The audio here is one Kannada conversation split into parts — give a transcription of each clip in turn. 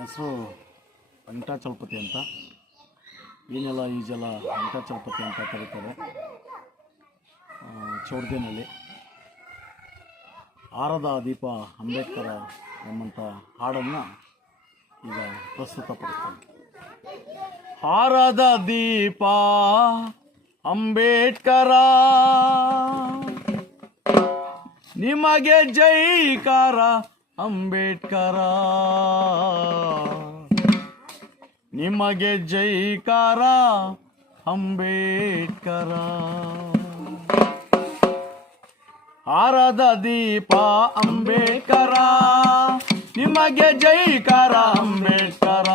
ಹೆಸರು ವೆಂಕಟಾಚಲಪತಿ ಅಂತ. ಏನೆಲ್ಲ ಈಜೆಲ್ಲ ವೆಂಕಟಾಚಲಪತಿ ಅಂತ ಕರೀತಾರೆ. ಚೌಡ್ದೇನಲ್ಲಿ ಆರದ ದೀಪ ಅಂಬೇಡ್ಕರ ಎಂಬಂಥ ಹಾಡನ್ನು ಈಗ ಪ್ರಸ್ತುತಪಡಿಸ್ತೇನೆ. ಹಾರದ ದೀಪ ಅಂಬೇಡ್ಕರ, ನಿಮಗೆ ಜೈಕಾರ ಅಂಬೇಡ್ಕರ. ನಿಮಗೆ ಜೈಕಾರ ಅಂಬೇಡ್ಕರ. ಆರದ ದೀಪ ಅಂಬೇಡ್ಕರ. ನಿಮಗೆ ಜೈಕಾರ ಅಂಬೇಡ್ಕರ.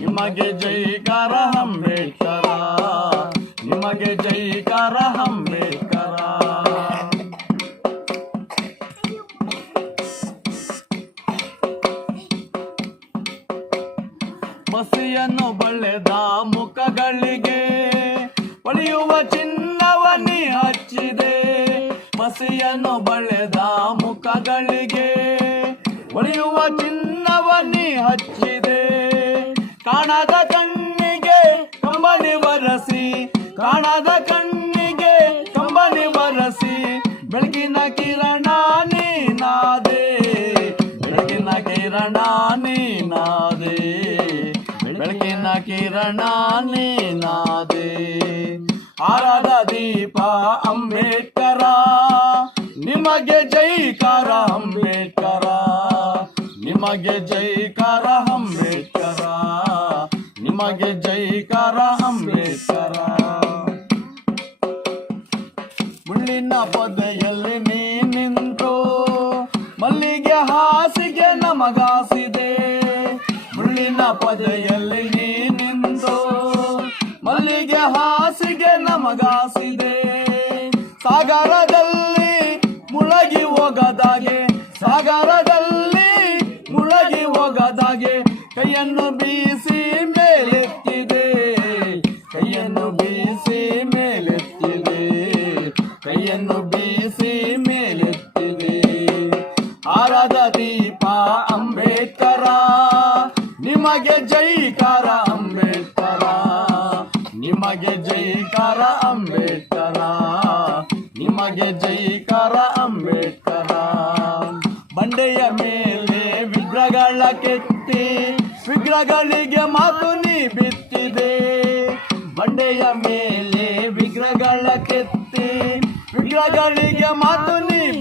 ನಿಮಗೆ ಜೈಕಾರ ಅಂಬೇಡ್ಕರ. ನಿಮಗೆ ಜೈಕಾರ ಮಸಿಯನ್ನು ಬಳ್ಳೆದ ಮುಖಗಳಿಗೆ ಹೊಳೆಯುವ ಚಿನ್ನವನಿ ಹಚ್ಚಿದೆ. ಮಸಿಯನ್ನು ಬಳ್ಳೆದ ಮುಖಗಳಿಗೆ ಹೊಳೆಯುವ ಚಿನ್ನವನಿ ಹಚ್ಚಿದೆ. ಕಾಣದ ಕಣ್ಣಿಗೆ ಕಂಬನಿ ಬರಸಿ ಕಾಣದ ಕಣ್ಣಿಗೆ ಕಂಬನಿ ಬರಸಿ ಬೆಳಗಿನ ಕಿರಣ ನೀನಾದೆ ಬೆಳಗಿನ ಕಿರಣ ನೀನಾದೆ ಬೆಳಗಿನ ಕಿರಣ ನೀನಾದೆ. ಆರಾಧ ದೀಪ ಅಂಬೇಡ್ಕರ. ನಿಮಗೆ ಜೈಕಾರ ಅಂಬೇಡ್ಕರ. ನಿಮಗೆ ಜೈಕಾರ ಅಂಬೇಡ್ಕರ. ನಿಮಗೆ ಜೈಕಾರ ಅಂಬೇಡ್ಕರ. ಮುಳ್ಳಿನ ಪೊದೆಯಲ್ಲಿ ನೀ ನಿಂತು ಮಲ್ಲಿಗೆ ಹಾಸಿಗೆ ನಮಗಾಸಿದೆ. ಮುಳ್ಳಿನ ಪೊದೆಯಲ್ಲಿ ಮಲ್ಲಿಗೆ ಹಾಸಿಗೆ ನಮಗಾಸಿದೆ. ಸಾಗರದಲ್ಲಿ ಮುಳಗಿ ಹೋಗದಾಗೆ, ಸಾಗರದಲ್ಲಿ ಮುಳಗಿ ಹೋಗದಾಗೆ, ಕೈಯನ್ನು ಬೀಸಿ ಮೇಲೆತ್ತಿದೆ. ಕೈಯನ್ನು ಬೀಸಿ ಮೇಲೆತ್ತಿದೆ. ಕೈಯನ್ನು ಬೀಸಿ ಮೇಲೆತ್ತಿದೆ. ಆರದ ದೀಪ ಅಂಬೇಡ್ಕರ, ನಿಮಗೆ ಜೈಕಾರ ಅಂಬೇಡ್ಕರ. ನಿಮಗೆ ಜೈಕಾರ ಅಂಬೇಡ್ಕರ. ನಿಮಗೆ ಜೈಕಾರ ಅಂಬೇಡ್ಕರ. ಬಂಡೆಯ ಮೇಲೆ ವಿಗ್ರಹಗಳ ಕೆತ್ತಿ, ವಿಗ್ರಹಗಳಿಗೆ ಮಾತು ನೀ ಬಿತ್ತಿದೆ ಬಂಡೆಯ ಮೇಲೆ ವಿಗ್ರಹಗಳ ಕೆತ್ತಿ, ವಿಗ್ರಹಗಳಿಗೆ ಮಾತು ನೀ